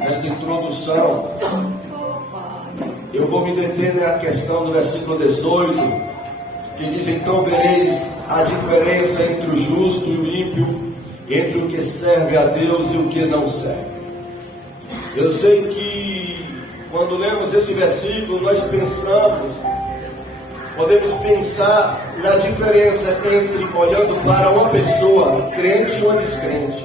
nesta introdução, eu vou me deter na questão do versículo 18, que diz: então vereis a diferença entre o justo e o ímpio, entre o que serve a Deus e o que não serve. Eu sei que quando lemos esse versículo, nós podemos pensar na diferença entre olhando para uma pessoa crente e uma descrente,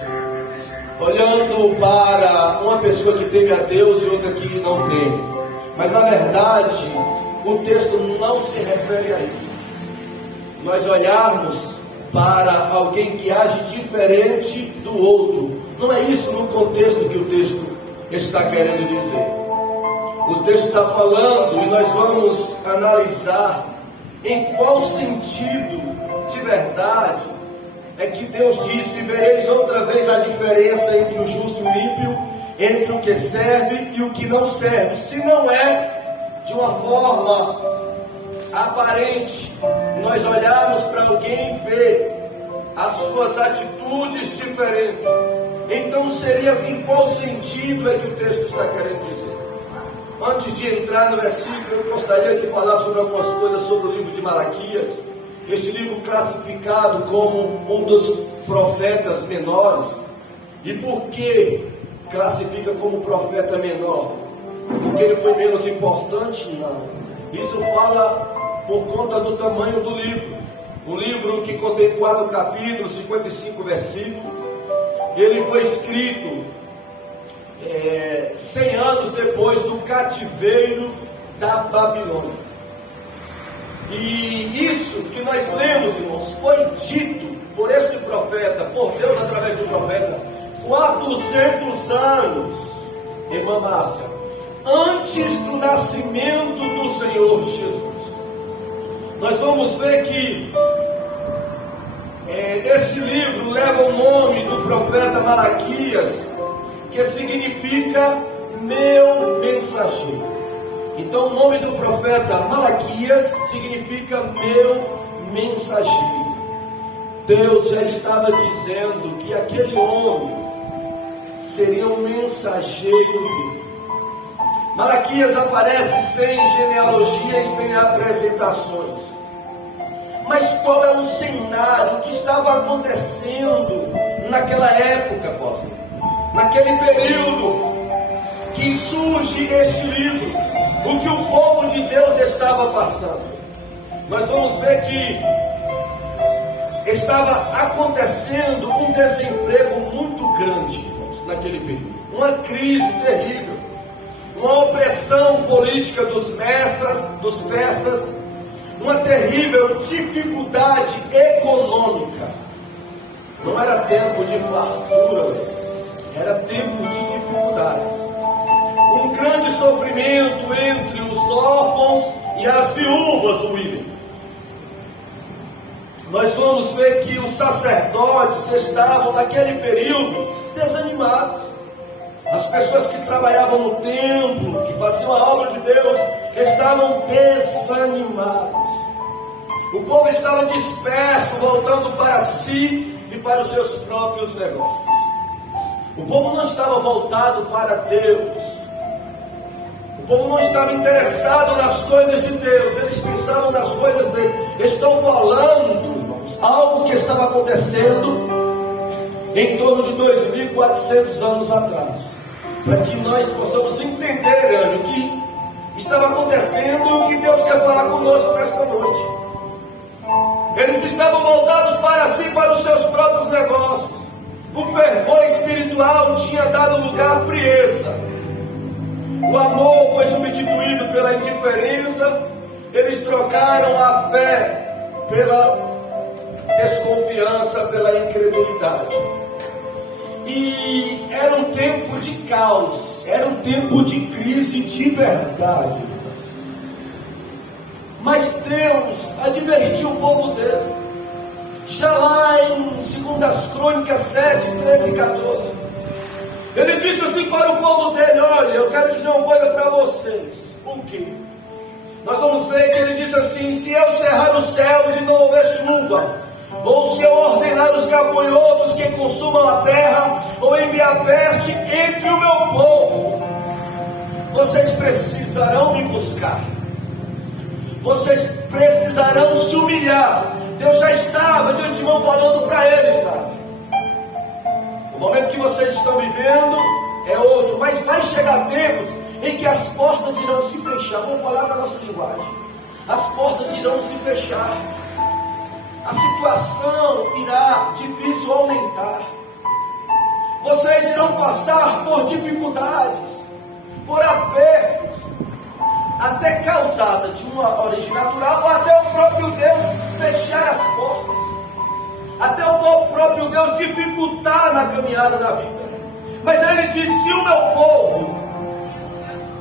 olhando para uma pessoa que teme a Deus e outra que não teme. Mas na verdade, o texto não se refere a isso. Nós olharmos para alguém que age diferente do outro, não é isso no contexto que o texto está querendo dizer. O texto está falando, e nós vamos analisar em qual sentido de verdade é que Deus disse: vereis outra vez a diferença entre o justo e o ímpio, entre o que serve e o que não serve. Se não é de uma forma aparente, nós olharmos para alguém e ver as suas atitudes diferentes, então seria em qual sentido é que o texto está querendo dizer? Antes de entrar no versículo, eu gostaria de falar sobre algumas coisas sobre o livro de Malaquias. Este livro classificado como um dos profetas menores. E por que classifica como profeta menor? Porque ele foi menos importante? Não. Isso fala por conta do tamanho do livro. Um livro que contém 4 capítulos, 55 versículos. Ele foi escrito 100 anos depois do cativeiro da Babilônia. E isso que nós lemos, irmãos, foi dito por este profeta, por Deus através do profeta, 400 anos, irmã Márcia, antes do nascimento do Senhor Jesus. Nós vamos ver que esse livro leva o nome do profeta Malaquias, que significa meu mensageiro. Então o nome do profeta Malaquias significa meu mensageiro. Deus já estava dizendo que aquele homem seria um mensageiro dele. Malaquias aparece sem genealogia e sem apresentações. Mas qual é o cenário que estava acontecendo naquela época, apóstolo? Naquele período que surge este livro, o que o povo de Deus estava passando? Nós vamos ver que estava acontecendo um desemprego muito grande, irmãos, naquele período. Uma crise terrível, uma opressão política dos persas, uma terrível dificuldade econômica. Não era tempo de fartura, era tempo de dificuldades. Um grande sofrimento entre os órfãos e as viúvas, William. Nós vamos ver que os sacerdotes estavam naquele período desanimados. As pessoas que trabalhavam no templo, que faziam a obra de Deus, estavam desanimados. O povo estava disperso, voltando para si e para os seus próprios negócios. O povo não estava voltado para Deus. O povo não estava interessado nas coisas de Deus. Eles pensavam nas coisas dele. Estou falando, irmãos, algo que estava acontecendo em torno de 2.400 anos atrás, para que nós possamos entender o que estava acontecendo e o que Deus quer falar conosco nesta noite. Eles estavam voltados para si, para os seus próprios negócios. O fervor espiritual tinha dado lugar à frieza. O amor foi substituído pela indiferença. Eles trocaram a fé pela desconfiança, pela incredulidade. E era um tempo de caos, era um tempo de crise de verdade. Mas Deus advertiu o povo dele. Já lá em 2 Crônicas 7, 13 e 14, ele disse assim para o povo dele: olha, eu quero dizer uma coisa para vocês. O quê? Nós vamos ver que ele disse assim: se eu cerrar os céus e não houver chuva, ou se eu ordenar os gafanhotos que consumam a terra, ou enviar peste entre o meu povo, precisarão me buscar. Vocês precisarão se humilhar. Deus já estava de antemão falando para eles, tá? O momento que vocês estão vivendo é outro, mas vai chegar tempos em que as portas irão se fechar. Vou falar da nossa linguagem. As portas irão se fechar. A situação irá difícil aumentar. Vocês irão passar por dificuldades, por apertos, até causada de uma origem natural, ou até o próprio Deus fechar as portas, até o próprio Deus dificultar na caminhada da vida. Mas ele disse: se o meu povo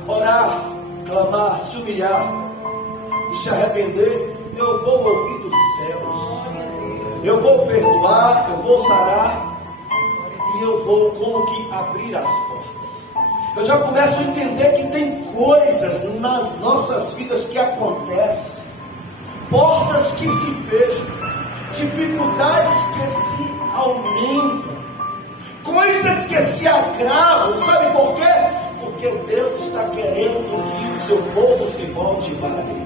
orar, clamar, se humilhar e se arrepender, eu vou ouvir dos céus, eu vou perdoar, eu vou sarar, e eu vou como que abrir as portas. Eu já começo a entender que tem coisas nas nossas vidas que acontecem, portas que se fecham, dificuldades que se aumentam, coisas que se agravam. Sabe por quê? Porque Deus está querendo que o seu povo se volte para Ele.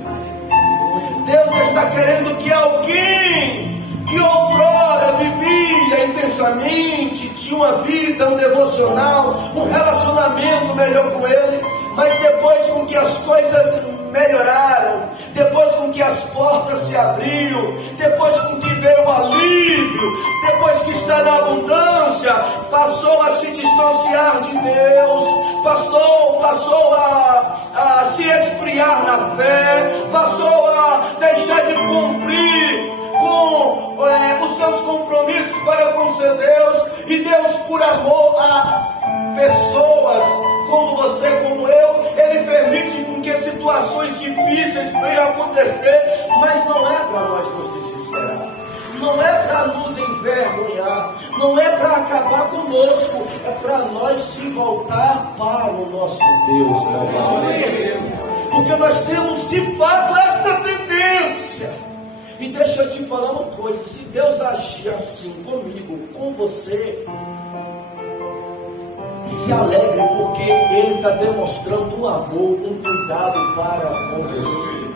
Deus está querendo que alguém que outrora vivia intensamente, tinha uma vida, um devocional, um relacionamento melhor com Ele, mas depois com que as coisas melhoraram, depois com que as portas se abriram, depois com que veio o alívio, depois que está na abundância, passou a se distanciar de Deus, passou a se esfriar na fé, passou a deixar de cumprir com os seus compromissos para com seu Deus. E Deus, por amor a pessoas como você, como eu, Ele permite com que situações difíceis venham a acontecer, mas não é para nós nos desesperar, não é para nos envergonhar, não é para acabar conosco, é para nós se voltar para o nosso Deus novamente, porque nós temos de fato esta tendência. E deixa eu te falar uma coisa: se Deus agir assim comigo, com você, se alegre, porque Ele está demonstrando um amor, um cuidado para com você.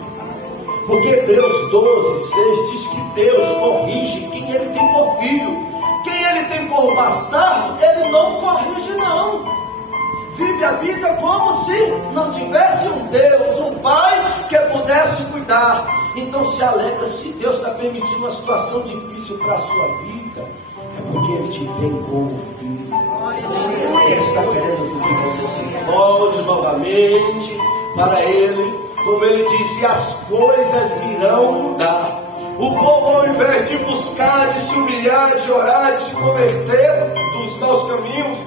Porque Hebreus 12:6 diz que Deus corrige quem Ele tem por filho. Quem Ele tem por bastardo, Ele não corrige não. Vive a vida como se não tivesse um Deus, um Pai que pudesse cuidar. Então se alegra. Se Deus está permitindo uma situação difícil para a sua vida, é porque Ele te tem como filho. Ele está querendo que você se volte novamente para Ele. Como Ele disse, as coisas irão mudar. O povo, ao invés de buscar, de se humilhar, de orar, de se converter dos maus caminhos,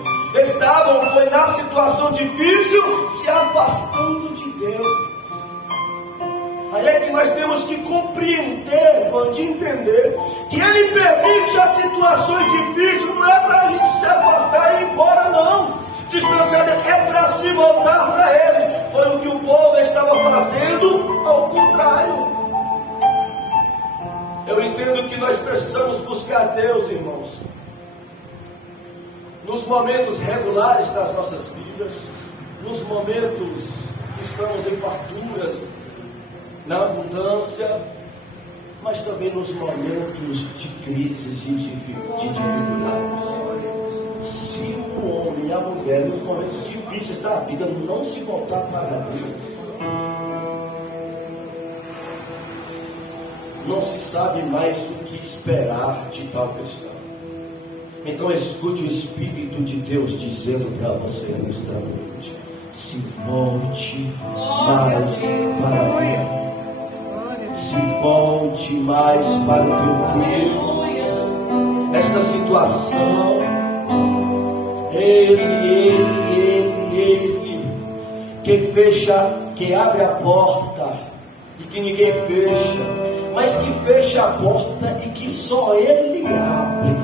foi na situação difícil se afastando de Deus. Aí é que nós temos que compreender, de entender, que Ele permite as situações difíceis, não é para a gente se afastar e ir embora, não. Distanciar, é para se voltar para Ele. Foi o que o povo estava fazendo, ao contrário. Eu entendo que nós precisamos buscar Deus, irmãos, nos momentos regulares das nossas vidas, nos momentos que estamos em farturas, na abundância, mas também nos momentos de crises e de dificuldades. Se o homem e a mulher, nos momentos difíceis da vida, não se voltar para Deus, não se sabe mais o que esperar de tal cristão. Então escute o Espírito de Deus dizendo para você nesta noite: se volte mais para Ele. Se volte mais para o teu Deus. Esta situação, Ele, que abre a porta e que ninguém fecha, mas que fecha a porta e que só Ele abre.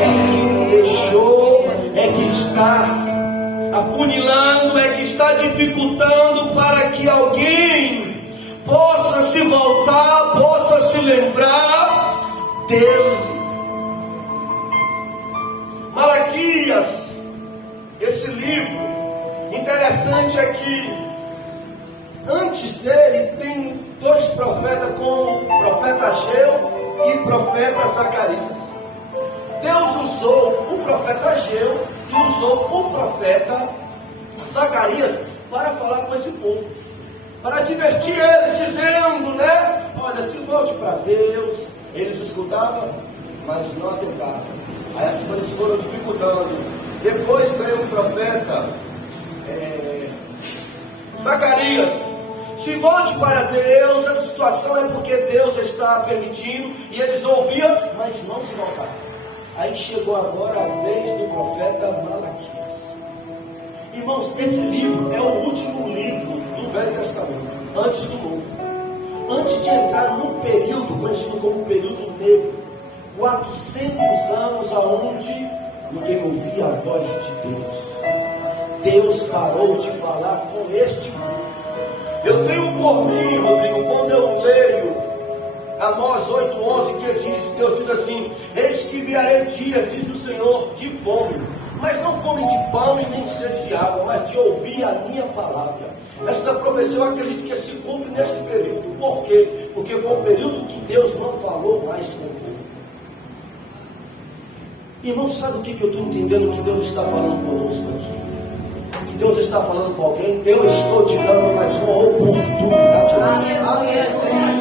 É que fechou, é que está afunilando, é que está dificultando para que alguém possa se voltar, possa se lembrar dele. Malaquias, esse livro, em interessante é que antes dele tem dois profetas, como o profeta Ageu e o profeta Zacarias. Deus usou o profeta Ageu e usou o profeta Zacarias para falar com esse povo, para advertir eles, dizendo, né? Olha, se volte para Deus. Eles escutavam, mas não atentavam. Aí as coisas foram dificultando. Depois veio o profeta Zacarias. Se volte para Deus, essa situação é porque Deus está permitindo. E eles ouviam, mas não se voltavam. Aí chegou agora a vez do profeta Malaquias. Irmãos, esse livro é o último livro do Velho Testamento, antes do Novo. Antes de entrar num período conhecido como período negro, 400 anos aonde ninguém ouvia a voz de Deus. Deus parou de falar com este povo. Eu tenho por mim, Rodrigo, quando eu leio Amós 8:11, que Deus diz assim: eis que enviarei dias, diz o Senhor, de fome, mas não fome de pão e nem sede de água, mas de ouvir a minha palavra. Esta profecia eu acredito que se cumpre nesse período. Por quê? Porque foi um período que Deus não falou mais com o povo. Irmão, sabe o que eu estou entendendo que Deus está falando conosco aqui? Que Deus está falando com alguém. Eu estou te dando mais uma oportunidade.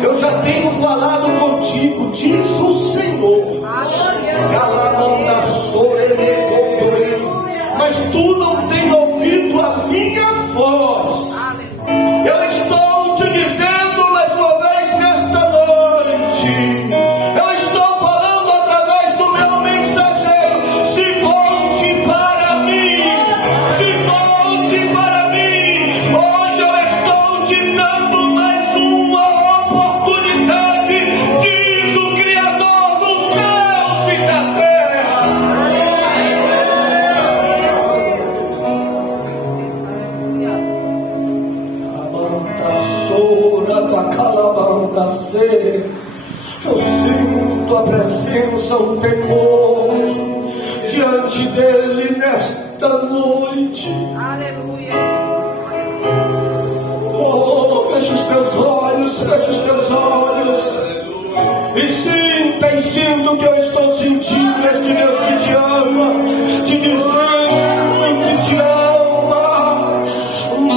Eu já tenho falado contigo, diz o Senhor. Mas tu não tem ouvido a minha voz. Eu estou te dizendo mais uma vez nesta noite. Eu estou falando através do meu mensageiro. Se volte para mim. Se volte para mim. Hoje eu estou te dando mais uma oportunidade. Diz o Criador dos céus e da terra. Eu sinto a presença, o temor diante dele nesta noite. Aleluia. Oh, fecha os teus olhos, fecha os teus olhos. E sinta o que eu estou sentindo, este Deus que te ama, te dizendo que te ama,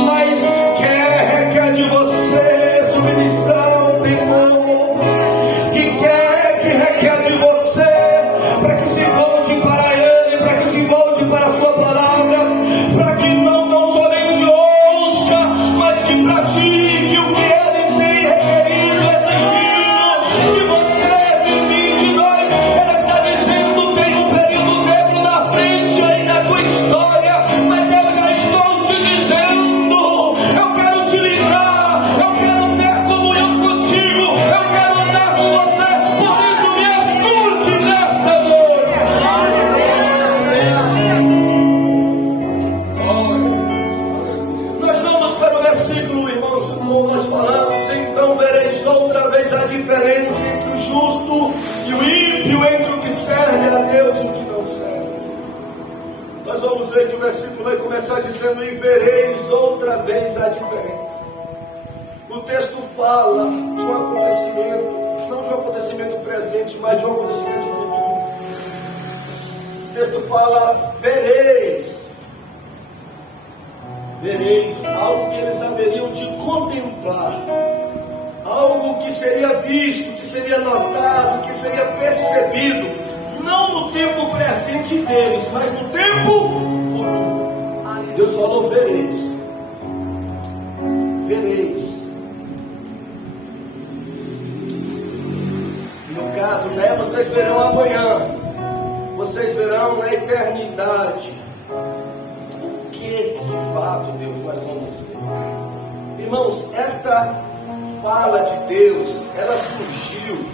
mas requer de você submissão, temor. Requer de você para que se volte para Ele, para que se volte para a sua palavra, para que não somente ouça, mas que pratique o que Ele tem requerido, exigindo de você, de mim, de nós. Ele está dizendo: tem um período negro na frente aí da tua história, mas eu já estou te dizendo: eu quero te livrar, eu quero ter comunhão contigo, eu quero andar com você. Nós vamos para o versículo, irmãos, como nós falamos. Então vereis outra vez a diferença entre o justo e o ímpio, entre o que serve a Deus e o que não serve. Nós vamos ver que o versículo vai começar dizendo: e vereis outra vez a diferença. O texto fala de um acontecimento, não de um acontecimento presente, mas de um acontecimento futuro. O texto fala: vereis algo que eles haveriam de contemplar, algo que seria visto, que seria notado, que seria percebido, não no tempo presente deles, mas no tempo futuro. Deus falou: vereis. No caso, né, vocês verão amanhã, vocês verão na eternidade. O que de fato, Deus, nós vamos ver? Irmãos, esta fala de Deus, ela surgiu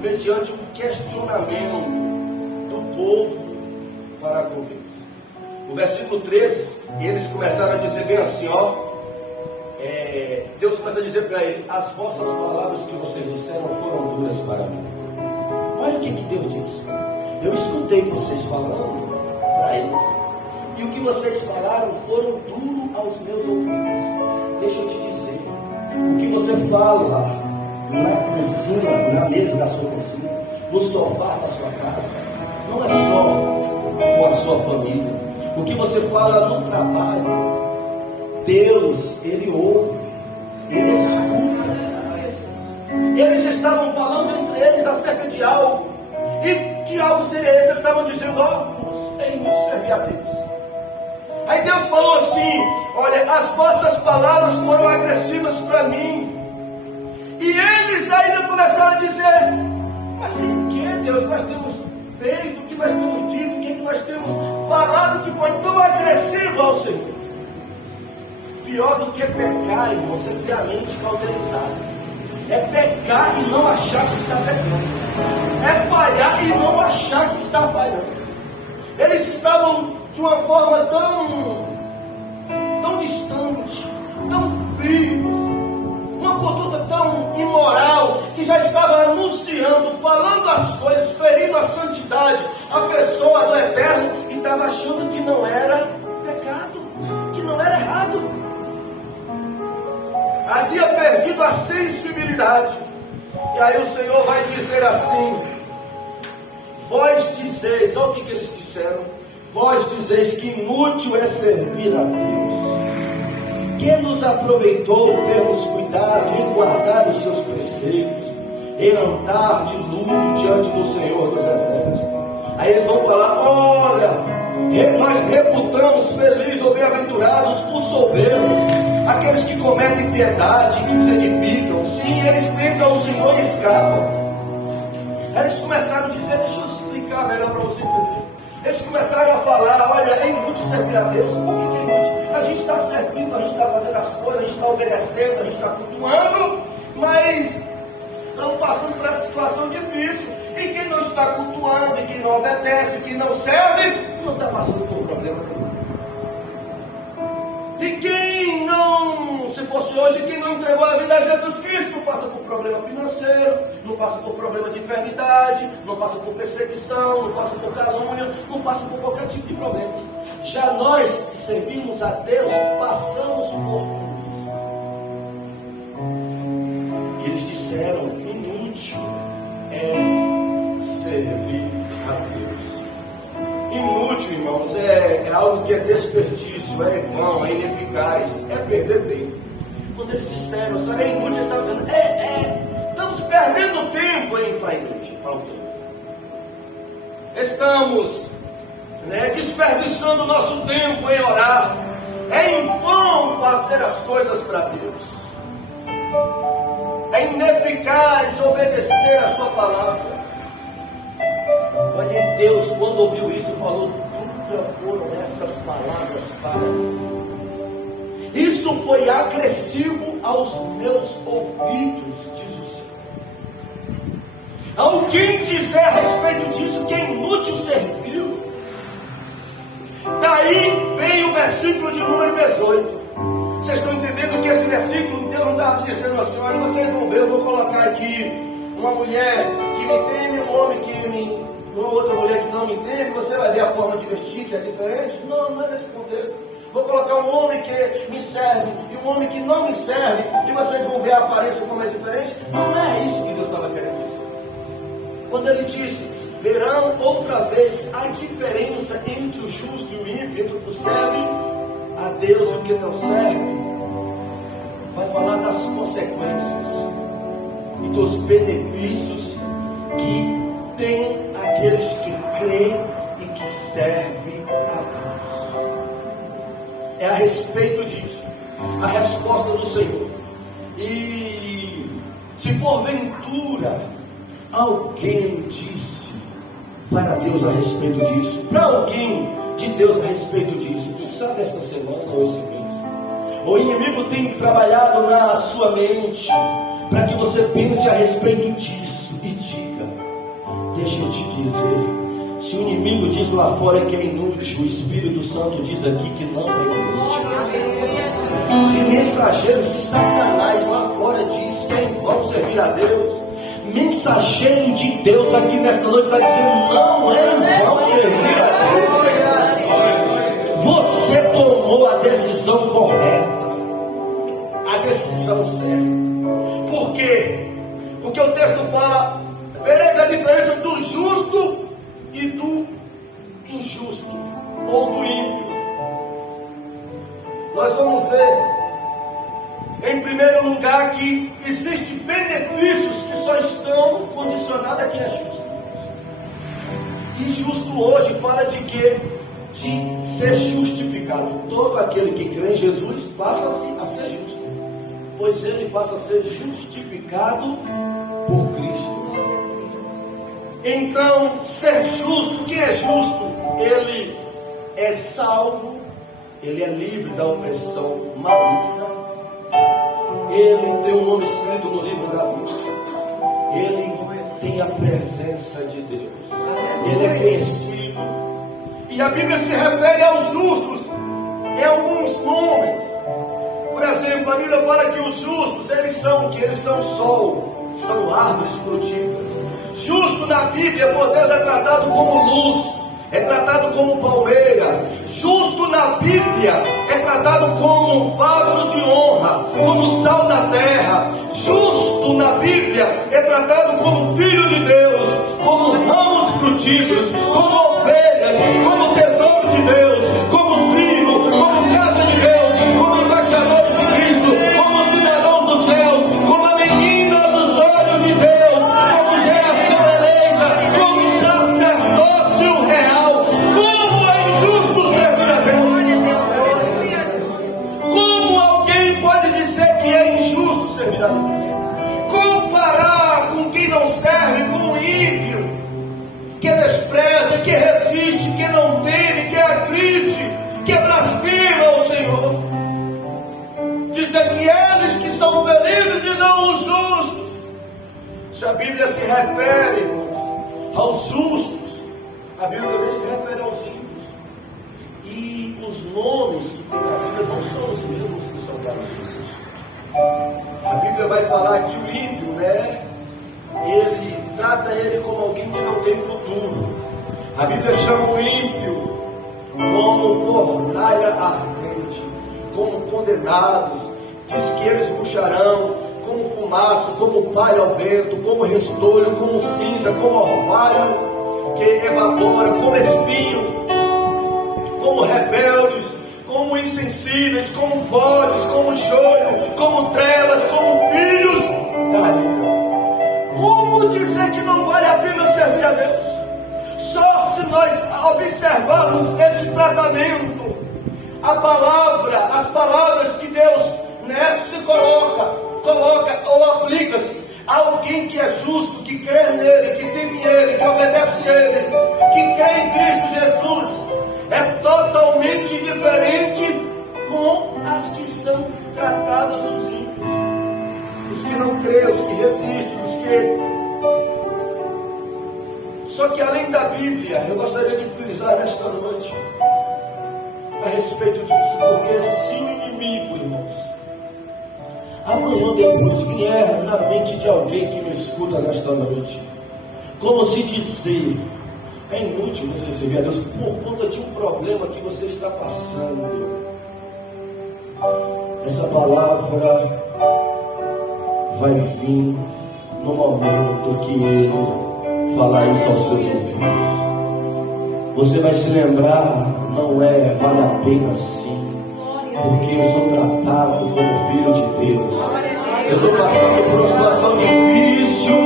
mediante um questionamento do povo para com Deus. O versículo 13, eles começaram a dizer bem assim, ó. Deus começa a dizer para ele: as vossas palavras que vocês disseram foram duras para mim. Olha o que Deus disse: eu escutei vocês falando para eles, e o que vocês falaram foram duro aos meus ouvidos. Deixa eu te dizer, o que você fala na cozinha, na mesa da sua cozinha, no sofá da sua casa, não é só com a sua família. O que você fala no trabalho, Deus, Ele ouve, Ele escuta. Eles estavam falando entre eles acerca de algo. E que algo seria esse? Eles estavam dizendo: é inútil servir a Deus. Aí Deus falou assim: olha, as vossas palavras foram agressivas para mim. E eles ainda começaram a dizer: mas em que, Deus, nós temos feito, o que nós temos dito, o que nós temos falado que foi tão agressivo ao Senhor? Pior do que pecar, irmãos, é ter a mente cauterizada. É pecar e não achar que está pecando. É falhar e não achar que está falhando. Eles estavam de uma forma tão distante, tão frios, uma conduta tão imoral, que já estava anunciando, falando as coisas, ferindo a santidade, a pessoa do Eterno, e estava achando que não era pecado, que não era errado. Havia perdido a sensibilidade. E aí o Senhor vai dizer assim: vós dizeis, olha o que eles disseram: vós dizeis que inútil é servir a Deus. Que nos aproveitou termos cuidado em guardar os seus preceitos, em andar de luto diante do Senhor dos Exércitos. Aí eles vão falar: olha, nós reputamos felizes ou bem-aventurados os soberbos, aqueles que cometem piedade, que se edificam. Sim, eles tentam o Senhor e escapam. Eles começaram a dizer, deixa eu explicar melhor para você entender. Eles começaram a falar: olha, é inútil servir a Deus. Por que é inútil? A gente está servindo, a gente está fazendo as coisas, a gente está obedecendo, a gente está cultuando, mas estamos passando por essa situação difícil. E quem não está cultuando, e quem não obedece, quem não serve, não está passando por problema nenhum. E quem não, se fosse hoje, quem não entregou a vida a Jesus Cristo, não passa por problema financeiro, não passa por problema de enfermidade, não passa por perseguição, não passa por calúnia, não passa por qualquer tipo de problema. Já nós que servimos a Deus, passamos por tudo isso. E eles disseram: inútil é servir a Deus. Inútil, irmãos, é algo que é desperdício, é vão, é ineficaz, é perder tempo. Quando eles disseram, sabe, é inútil, eles estavam dizendo: estamos perdendo tempo em ir para a igreja, para o templo. Estamos desperdiçando o nosso tempo em orar. É em vão fazer as coisas para Deus. É ineficaz obedecer a sua palavra. Olha, Deus, quando ouviu isso, falou: nunca foram essas palavras para mim. Isso foi agressivo aos meus ouvidos, diz o Senhor. Alguém dizer a respeito disso que é inútil servi-lo? Daí vem o versículo de número 18. Vocês estão entendendo que esse versículo, Deus não estava dizendo assim: olha, vocês vão ver, eu vou colocar aqui uma mulher que me teme, um homem que uma outra mulher que não me entende, você vai ver a forma de vestir que é diferente. Não é nesse contexto. Vou colocar um homem que me serve e um homem que não me serve, e vocês vão ver a aparência como é diferente. Não é isso que Deus estava querendo dizer. Quando ele disse: verão outra vez a diferença entre o justo e o ímpio, entre o que serve a Deus e o que não serve, vai falar das consequências e dos benefícios que tem aqueles que creem e que servem a Deus. É a respeito disso a resposta do Senhor. E se porventura alguém disse para Deus a respeito disso, para alguém de Deus a respeito disso, quem sabe esta semana ou esse mês, o inimigo tem trabalhado na sua mente para que você pense a respeito disso e diga: deixa eu te dizer, se o inimigo diz lá fora que é inútil, o Espírito Santo diz aqui que não é inútil. Se mensageiros de Satanás lá fora diz que é em vão servir a Deus, mensageiro de Deus aqui nesta noite está dizendo: não é em vão servir a Deus. Você tomou a decisão correta. nós vamos ver, em primeiro lugar, que existem benefícios que só estão condicionados a quem é justo. E justo hoje fala de quê? De ser justificado. Todo aquele que crê em Jesus passa a ser justo, pois ele passa a ser justificado por Cristo. Então, ser justo, quem é justo? Ele é salvo, ele é livre da opressão maligna, ele tem um nome escrito no livro da vida, ele tem a presença de Deus, ele é conhecido. E a Bíblia se refere aos justos em alguns nomes. Por exemplo, a Bíblia fala que os justos, eles são sol, são árvores frutíferas. Justo na Bíblia, por Deus, é tratado como luz, é tratado como palmeira. Justo na Bíblia é tratado como um vaso de honra, como sal da terra. Justo na Bíblia é tratado como filho de Deus, como ramos frutíferos, como ovelhas, como tesouro de Deus, como trigo, como casa de Deus, como embaixadores de Cristo, como cidadãos dos céus, como a menina dos olhos de Deus, como geração eleita, como sacerdócio real. Como é injusto servir a Deus? Como alguém pode dizer que é injusto servir a Deus? Comparar com quem não serve, com o ímpio, que despreza, que resiste, que não teme, que agride, que blasfema ao Senhor. Dizer que eles que são felizes e não os justos. Se a Bíblia se refere, irmãos, aos justos, a Bíblia também se refere aos ímpios. E os nomes que tem na Bíblia não são os mesmos que são para os ímpios. A Bíblia vai falar que o ímpio, ele trata ele como alguém que não tem futuro. A Bíblia chama o ímpio como fornalha ardente, como condenados. Diz que eles murcharão como fumaça, como palha ao vento, como restolho, como cinza, como orvalho que evapora, como espinho, como rebeldes, como insensíveis, como bodes, como joio, como trevas, como filhos da ira. Como dizer que não vale a pena servir a Deus? Só se nós observarmos esse tratamento, as palavras que Deus se coloca ou aplica-se a alguém que é justo, que crê nele, que teme ele, que obedece ele, que crê em Cristo Jesus, é totalmente diferente com as que são tratadas os ímpios, os que não creem, os que resistem, os que... Só que além da Bíblia, eu gostaria de frisar nesta noite a respeito disso, porque se o inimigo, irmãos, amanhã depois vier na mente de alguém que me escuta nesta noite, como se dizer, é inútil você servir a Deus por conta de um problema que você está passando. Essa palavra vai vir no momento que ele falar isso aos seus ouvidos. Você vai se lembrar, não é, vale a pena sim, porque eu sou tratado como filho de Deus. Eu estou passando por uma situação difícil,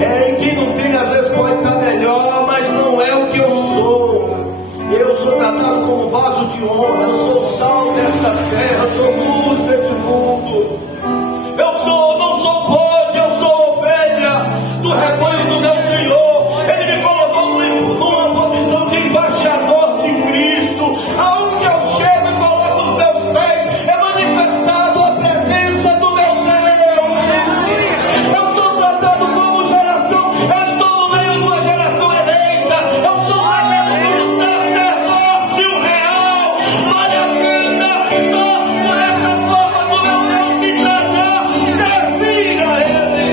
e quem não tem às vezes pode estar melhor, mas não é o que eu sou. Eu sou tratado como vaso de honra, eu sou o sal desta terra, eu sou luz deste mundo. Eu não sou bode, eu sou ovelha do rebanho do meu Senhor. Ele me colocou numa posição de embaixador de Cristo. Aonde eu chego e coloco os meus pés, é manifestado a presença do meu Deus. Eu sou tratado como geração, eu estou no meio de uma geração eleita. Eu sou tratado como sacerdócio real. Vale a pena só por essa forma do meu Deus me tratar, servir a Ele.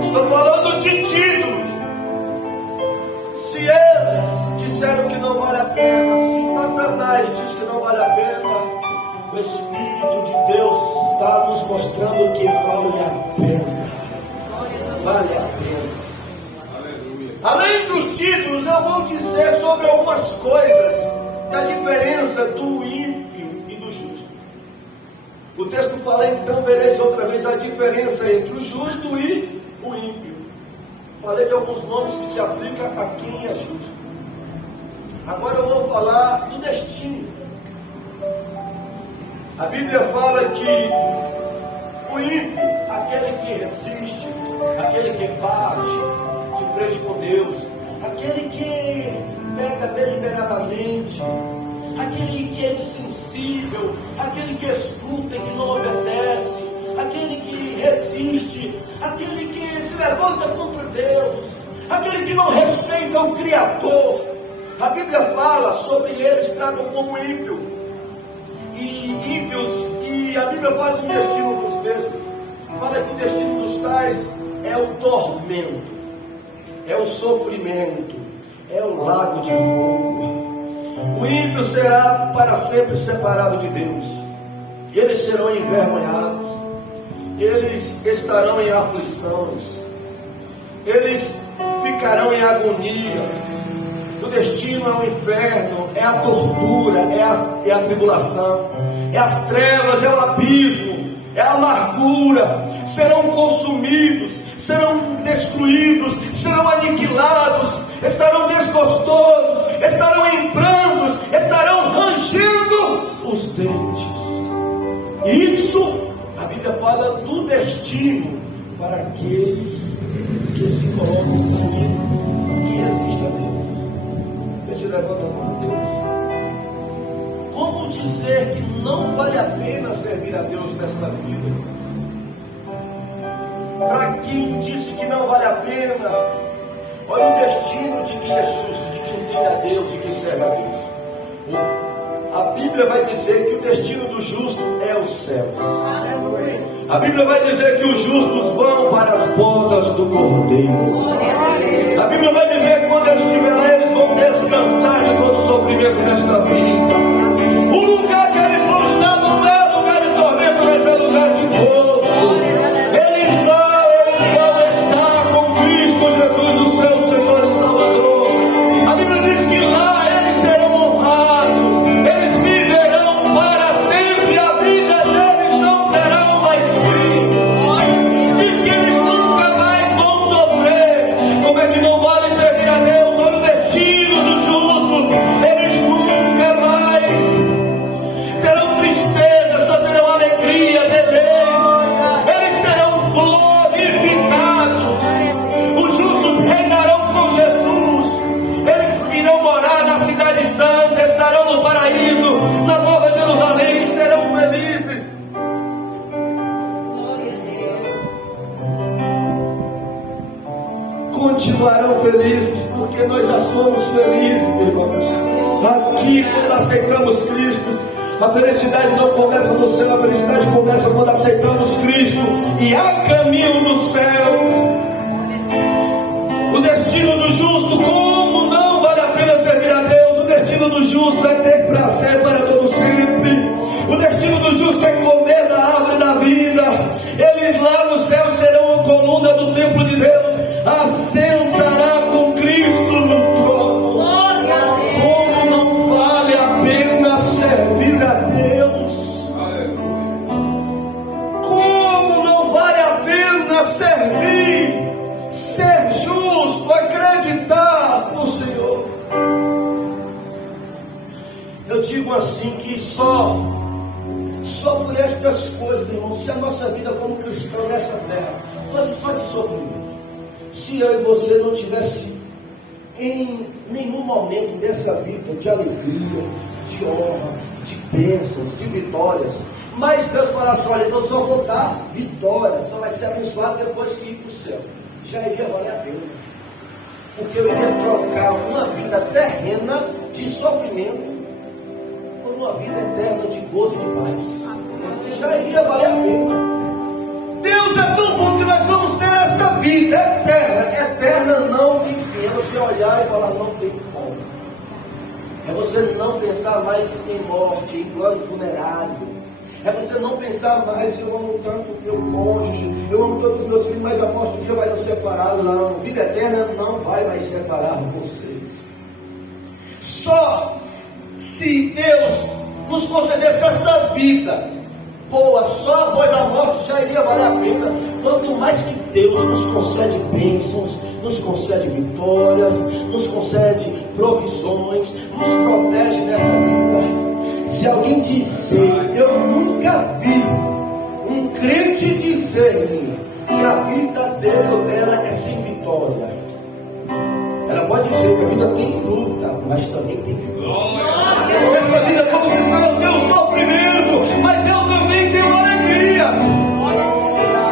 Estou falando de títulos. Se eles disseram que não vale a pena, se Satanás diz que não vale a pena, o Espírito de Deus está nos mostrando que vale a pena. Vale a pena. Além dos títulos, eu vou dizer algumas coisas da diferença do ímpio e do justo. O texto fala, então vereis outra vez a diferença entre o justo e o ímpio. Falei de alguns nomes que se aplicam a quem é justo. Agora eu vou falar do destino. A Bíblia fala que o ímpio, aquele que resiste, aquele que bate de frente com Deus, aquele que pega deliberadamente, aquele que é insensível, aquele que escuta e que não obedece, aquele que resiste, aquele que se levanta contra Deus, aquele que não respeita o Criador. A Bíblia fala sobre eles, tratam como ímpio e ímpios, e a Bíblia fala do destino dos mesmos. Fala que o destino dos tais é o tormento, é o sofrimento, é o lago de fogo. O ímpio será para sempre separado de Deus. Eles serão envergonhados, eles estarão em aflições, eles ficarão em agonia. O destino é o inferno, é a tortura, é a tribulação, é as trevas, é o abismo, é a amargura. Serão consumidos, serão destruídos, serão aniquilados, estarão desgostosos, estarão em prantos, estarão rangendo os dentes. Isso, a Bíblia fala do destino para aqueles que se colocam comigo, que resistem a Deus, que se levantam com Deus. Como dizer que não vale a pena servir a Deus nesta vida? Para quem disse que não vale a pena, olha o destino de quem é justo, de quem tem a Deus e quem serve a Deus. A Bíblia vai dizer que o destino do justo é os céus. A Bíblia vai dizer que os justos vão para as bodas do Cordeiro. A Bíblia vai dizer que quando eles estiverem lá, eles vão descansar de todo o sofrimento desta vida. O lugar que eles vão estar não é lugar de tormento, mas é lugar de gozo. Eles vão estar com Cristo Jesus, o seu Senhor e Salvador. A Bíblia diz que lá eles serão honrados, eles viverão para sempre, a vida deles não terá mais fim. Diz que eles nunca mais vão sofrer. Como é que não vale servir a Deus? Olha o destino do justo. Eles nunca mais terão tristeza, só terão alegria, deleite. Eles serão glorificados. Os justos reinarão com Jesus. Eles irão morar na cidade santa, estarão no paraíso, na nova Jerusalém, serão felizes. Continuarão felizes, porque nós já somos felizes, irmãos. Aqui, quando aceitamos Cristo, a felicidade não começa no céu, a felicidade começa quando aceitamos Cristo e há caminho nos céus. O destino do justo, como não vale a pena servir a Deus? O destino do justo é ter prazer para todo sempre. O destino do justo é comer da árvore da vida. Eles lá no céu serão a coluna do templo de Deus, assentará com Cristo no trono. Como não vale a pena servir a Deus? Como não vale a pena servir, ser justo, acreditar no Senhor? Eu digo assim que só por estas coisas, irmão, se a nossa vida como cristão nessa terra fosse só de sofrimento, se eu e você não tivesse em nenhum momento dessa vida de alegria, de honra, de bênçãos, de vitórias, mas Deus falasse, olha, eu só vou dar vitória, só vai ser abençoado depois que ir para o céu, já iria valer a pena, porque eu iria trocar uma vida terrena de sofrimento por uma vida eterna de gozo e de paz. Já iria valer a pena. Deus é tão bom que nós vamos ter esta vida eterna. Eterna não tem fim. É você olhar e falar, não tem como. É você não pensar mais em morte, em plano funerário. É você não pensar mais, eu amo tanto o meu cônjuge, eu amo todos os meus filhos, mas a morte um dia vai nos separar. Não, vida eterna não vai mais separar vocês. Só Se Deus nos concedesse essa vida boa, só após a morte já iria valer a pena. Quanto mais que Deus nos concede bênçãos, nos concede vitórias, nos concede provisões, nos protege nessa vida. Se alguém dizer, eu nunca vi um crente dizer que a vida dele ou dela é sem vitória. Ela pode dizer que a vida tem luta, mas também tem vitória. Essa vida como cristão eu tenho sofrimento, mas eu também tenho alegrias.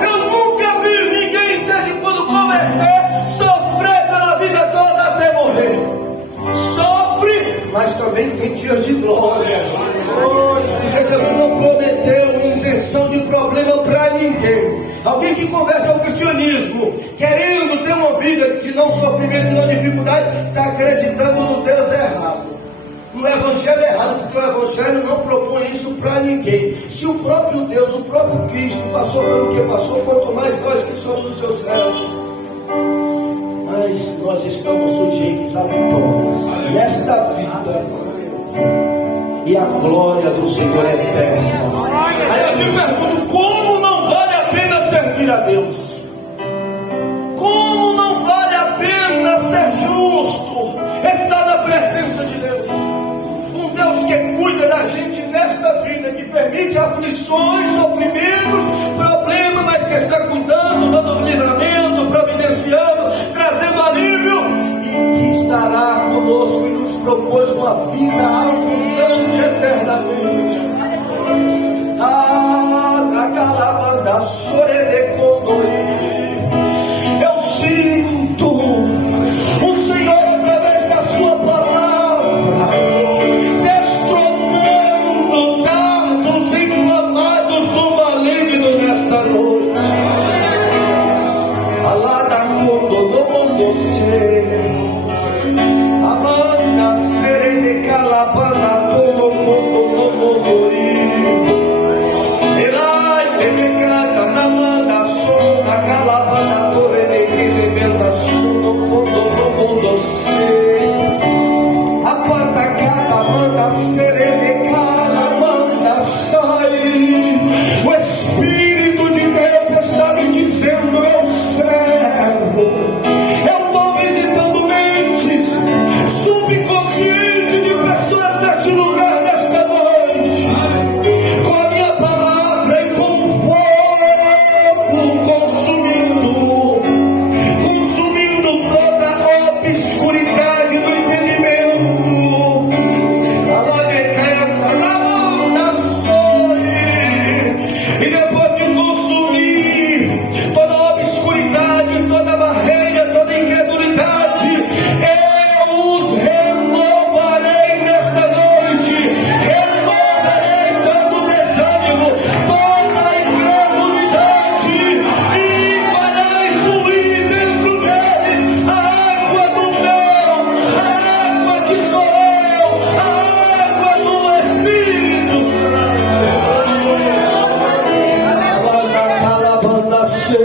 Eu nunca vi ninguém desde quando converter sofrer pela vida toda até morrer. Sofre, mas também tem dias de glória. Porque Jesus não prometeu isenção de problema para ninguém. Alguém que converte ao cristianismo, querendo ter uma vida de não sofrimento e não dificuldade, está acreditando no Deus errado, no evangelho errado, porque o evangelho não propõe isso para ninguém. Se o próprio Deus, o próprio Cristo passou pelo que passou, quanto mais nós que somos dos seus servos. Mas nós estamos sujeitos a vitórias nesta vida, e a glória do Senhor é eterna. Aí eu te pergunto, como não vale a pena servir a Deus? Como não vale a pena ser justo, estar na presença de Deus? Um Deus que cuida da gente nesta vida, que permite aflições, sofrimentos, problemas, mas que está cuidando, dando livramento, providenciando, trazendo alívio, e que estará conosco e nos propôs uma vida abundante eternamente. Na calabanda sore de condori, eu sinto o Senhor através da sua palavra destronando dardos inflamados do maligno nesta noite. Alada quando no mundo se amanda sere de calabanda todo quando no mundo ir. Calabanda torre de que lementa suno quando no mundo se a pata calabanda serene calabanda sai. O Espírito de Deus está me dizendo, meu servo, eu estou visitando mentes subconscientes de pessoas neste lugar, nesta noite, com a minha palavra e com obscuridade do entendimento. E depois de consumir toda a obscuridade, toda a barreira, toda a incredulidade, eu os renovarei nesta noite. Renovarei todo o desânimo, toda a incredulidade, e farei fluir dentro deles a água do mel, a água que sou eu, a água do Espírito Santo. Calabanda se,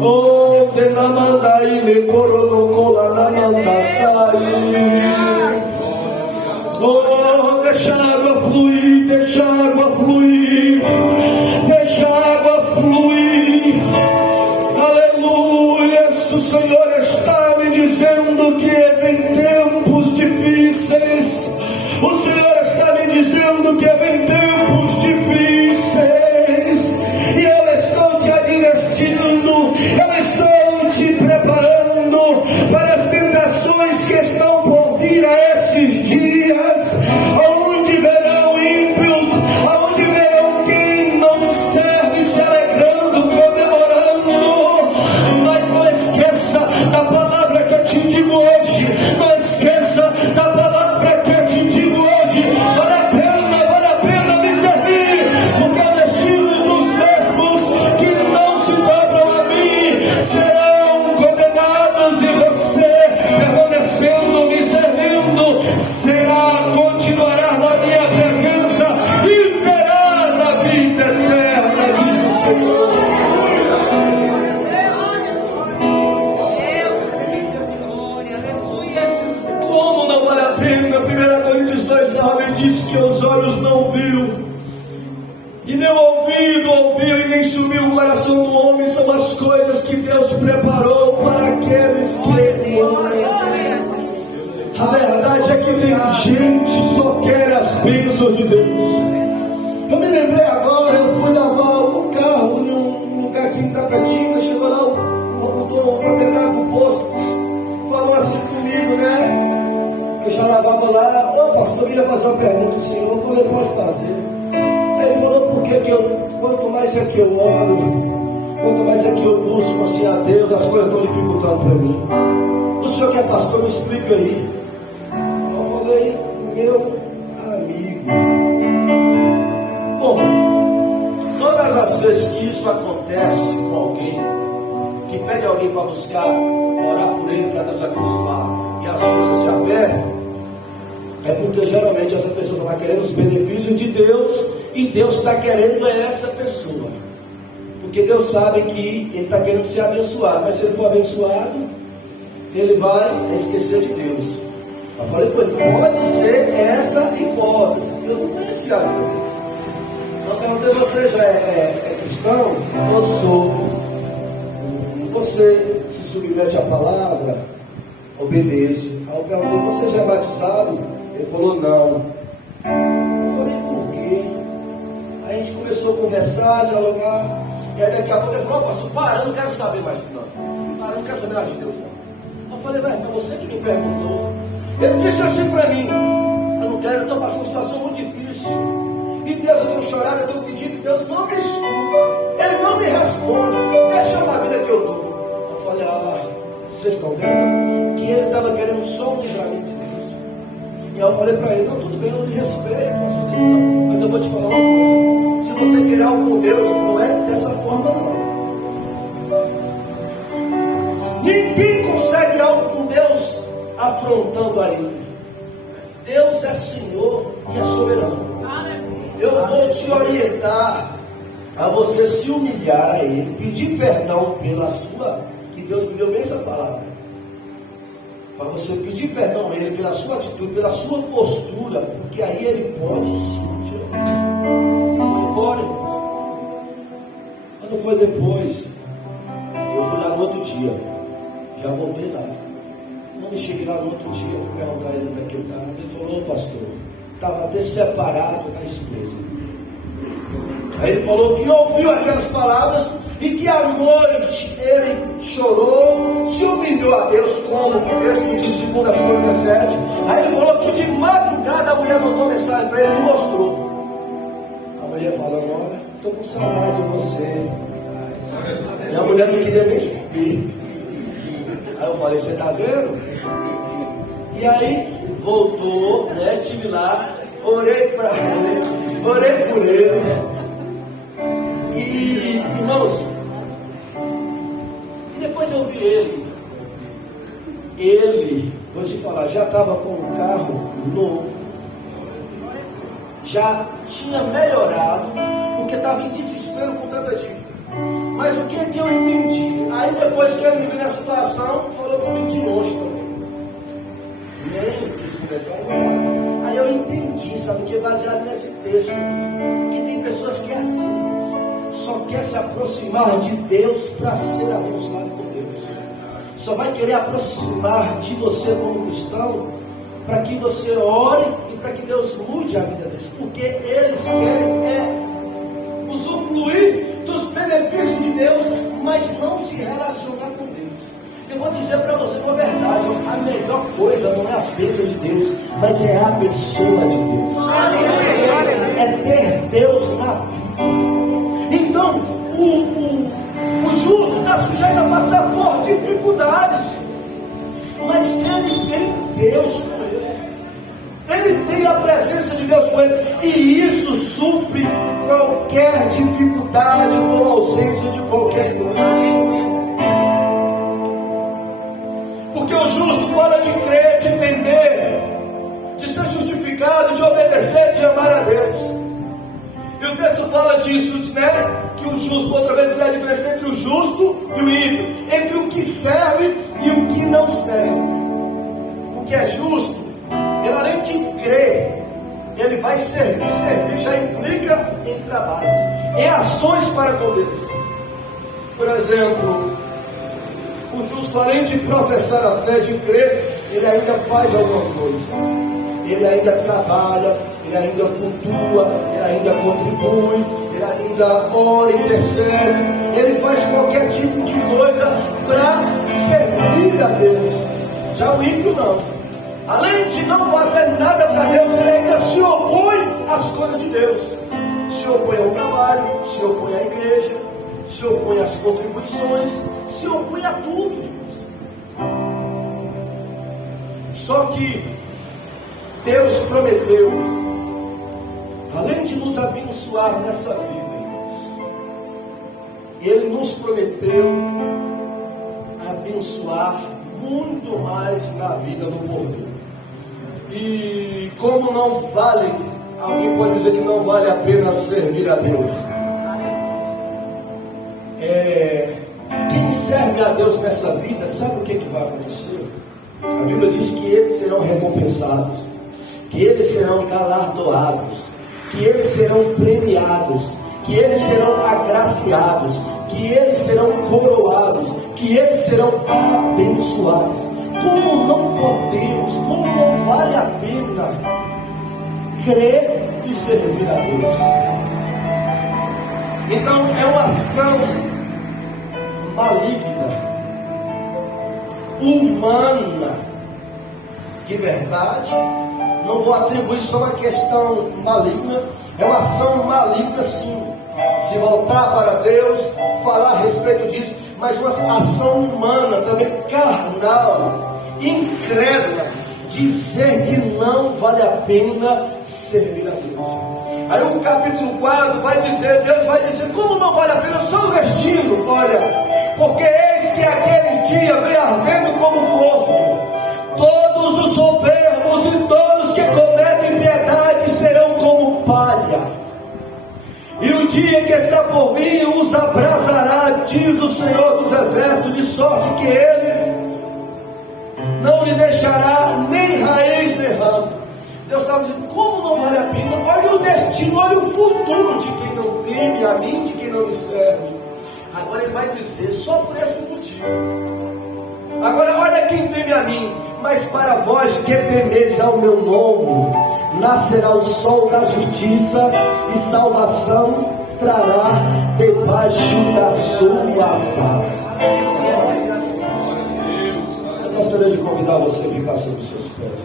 oh, te la manda e me corono cola na manda sair. Oh, deixa a água fluir, deixa a água fluir, deixa a água fluir. Aleluia, o Senhor está me dizendo que vem tempos difíceis. O Senhor está me dizendo que vem tempos difíceis. E eu estou te advertindo, eu estou te preparando para as tentações que estão por vir a esses dias, onde verão ímpios, onde verão quem não serve se alegrando, comemorando. Mas não esqueça da palavra que eu te digo hoje, não esqueça da palavra que eu te digo hoje. Vale a pena me servir, porque o destino dos mesmos que não se dobram a mim serão condenados, e você permanecendo me servindo diz que os olhos não viram, e nem o ouvido ouviu, e nem subiu o coração do homem, são as coisas que Deus preparou para aqueles que o amam. A verdade é que tem gente que só quer as bênçãos de Deus. Eu me lembrei agora, eu fui lavar o carro em um lugar aqui em Tapetinga, chegou lá o proprietário do posto, falou assim comigo, né? Eu já lavava lá. Ô pastor, eu queria fazer uma pergunta ao senhor. Eu falei, pode fazer. Aí ele falou, por que quanto mais é que eu oro, quanto mais é que eu busco assim a Deus, as coisas estão dificultando para mim. O senhor que é pastor, me explica aí. Eu falei, meu amigo, bom, todas as vezes que isso acontece com alguém, que pede alguém para buscar, orar por ele, para Deus abençoar, e as coisas se apertam, é porque geralmente essa pessoa está querendo os benefícios de Deus, e Deus está querendo essa pessoa, porque Deus sabe que ele está querendo ser abençoado, mas se ele for abençoado, ele vai esquecer de Deus. Eu falei, pode ser essa hipótese. Eu não conhecia a Bíblia. Eu perguntei, você já é cristão? Eu sou. Você se submete à palavra? Obedece. Aí eu perguntei, você já é batizado? Ele falou, não. Eu falei, por quê? Aí a gente começou a conversar, dialogar. E aí daqui a pouco ele falou, pastor, para, eu não quero saber mais de Deus. Para, eu não quero saber mais de Deus, não. Eu falei, mas você que me perguntou. Ele disse assim para mim, eu não quero, eu estou passando uma situação muito difícil. E Deus, eu tenho chorado, eu tenho pedido, Deus não me escuta. Ele não me responde. Deixa eu na vida que eu estou. Eu falei, vocês estão vendo? Que ele estava querendo só o livramento de Deus. E aí eu falei para ele, não, tudo bem, eu lhe respeito a sua decisão. Mas eu vou te falar uma coisa. Se você quer algo com Deus, não é dessa forma não. Ninguém consegue algo com Deus afrontando a Ele. Deus é Senhor e é soberano. Eu vou te orientar a você se humilhar a Ele, pedir perdão pela sua, e Deus me deu bem essa palavra, para você pedir perdão a Ele pela sua atitude, pela sua postura, porque aí Ele pode sim te ouvir. Foi embora, irmãos. Quando foi depois, eu fui lá no outro dia, já voltei lá. Quando eu cheguei lá no outro dia, eu fui perguntar a ele onde é que eu estava. Ele falou, pastor, estava separado da esposa. Aí ele falou que ouviu aquelas palavras e que à noite ele chorou, se humilhou a Deus, como o texto diz, segundo a Crônicas 7. Aí ele falou que de madrugada a mulher mandou mensagem para ele e mostrou. A mulher falando, olha, estou com saudade de você. E a mulher não queria nem saber. Aí eu falei, você está vendo? E aí voltou, né? Estive lá, orei para ele, orei por ele. E irmãos, e depois eu vi ele, vou te falar, já estava com um carro novo, já tinha melhorado, porque estava em desespero com tanta dívida. Mas o que é que eu entendi? Aí depois que ele me viu na situação, falou comigo de longe também. Nem quis conversar agora. Aí eu entendi, sabe o que? Baseado nesse texto aqui, que tem pessoas que é assim, só quer se aproximar de Deus para ser abençoado por Deus. Só vai querer aproximar de você como cristão para que você ore e para que Deus mude a vida deles, porque eles querem usufruir dos benefícios de Deus, mas não se relacionar com Deus. Eu vou dizer para você uma verdade, a melhor coisa não é as bênçãos de Deus, mas é a pessoa de Deus. É ter Deus na vida. Então, o justo está sujeito a passar por dificuldades, mas ele tem Deus com ele. Ele tem a presença de Deus com ele, e isso supre qualquer dificuldade ou ausência de qualquer coisa. Porque o justo fala de crer, de entender, de ser justificado, de obedecer, de amar a Deus. E o texto fala disso, né? Que o justo, outra vez, ele é a diferença entre o justo e o ímpio, entre o que serve e o que não serve. O que é justo, ele além de crer, Ele vai servir já implica em trabalhos, em ações para com Deus. Por exemplo, o justo, além de professar a fé, de crer, ele ainda faz alguma coisa. Ele ainda trabalha, ele ainda cultua, ele ainda contribui, ele ainda ora, intercede, ele faz qualquer tipo de coisa para servir a Deus. Já o ímpio não. Além de não fazer nada para Deus, ele ainda se opõe às coisas de Deus. Se opõe ao trabalho, se opõe à igreja, se opõe às contribuições, se opõe a tudo. Só que Deus prometeu, além de nos abençoar nessa vida, irmãos, Ele nos prometeu abençoar muito mais na vida no porvir. E como não vale, alguém pode dizer que não vale a pena servir a Deus. Quem serve a Deus nessa vida, sabe o que vai acontecer? A Bíblia diz que eles serão recompensados, que eles serão galardoados, que eles serão premiados, que eles serão agraciados, que eles serão coroados, que eles serão abençoados. Como não podemos, como não vale a pena crer e servir a Deus? Então é uma ação maligna, humana, de verdade. Não vou atribuir só uma questão maligna, é uma ação maligna sim. Se voltar para Deus, falar a respeito disso, mas uma ação humana, também carnal, incrédula, dizer que não vale a pena servir a Deus. Aí o capítulo 4 vai dizer, Deus vai dizer, como não vale a pena? Só o destino, olha, porque eis que aquele dia vem ardendo como fogo, todos os soberbos e todos que cometem impiedade serão como palha, e o dia que está por vir os abrasará, diz o Senhor dos Exércitos, de sorte que eles não lhe deixará nem raiz nem ramo. Deus estava dizendo, como não vale a pena? Olha o destino, olha o futuro de quem não teme a mim, de quem não me serve. Agora ele vai dizer, só por esse motivo. Agora olha quem teme a mim, mas para vós que temeis ao meu nome, nascerá o sol da justiça e salvação trará debaixo da sua asas. Eu gostaria de convidar você a ficar sobre os seus pés.